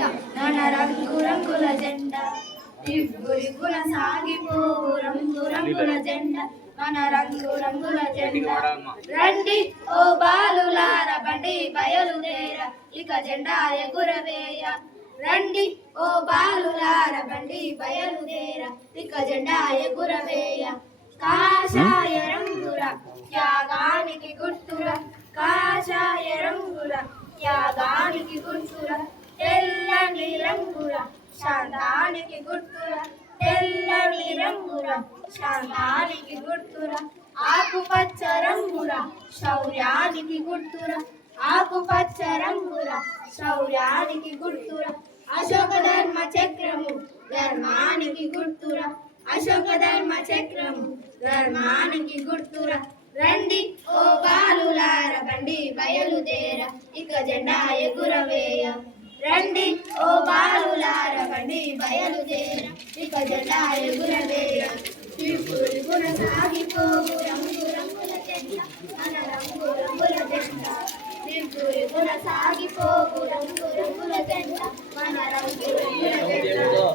జెండా మన రంగు రంగుల జెండా రివ్వురివ్వున సాగిపోవు రంగు రంగుల జెండా మన రంగు రంగుల జెండా రండి ఓ బాలులార బండి బయలుదేర ఇక జెండా ఎగురవేయ రండి ఓ బాలులార బండి బయలుదేర ఇక జెండా ఎగురవేయ కాషాయ రంగుల త్యాగానికి గుర్తుల కాషాయ రంగుల త్యాగానికి గుర్తుల తెల్లని రంగుల శాంతానికి గుర్తుల తెల్లని రంగుల శాంతానికి గుర్తుల ఆకుపచ్చ రంగుల శౌర్యానికి గుర్తుల ఆకుపచ్చ రంగుల శౌర్యానికి గుర్తుల అశోక ధర్మ చక్రము ధర్మానికి గుర్తుల అశోక ధర్మ చక్రము ధర్మానికి గుర్తుల రండి ఓ బాలులార బండి బయలుదేర ఇక జెండా ఎగురవేయ రండి ఓ బాలులార బండి బయలుదేర ఇక జెండా ఎగురవేయ రివ్వురివ్వున సాగిపోవు రంగు రంగుల జెండా మన రంగు రంగుల జెండా రివ్వురివ్వున సాగిపోవు రంగు రంగుల జెండా మన రంగు రంగుల జెండా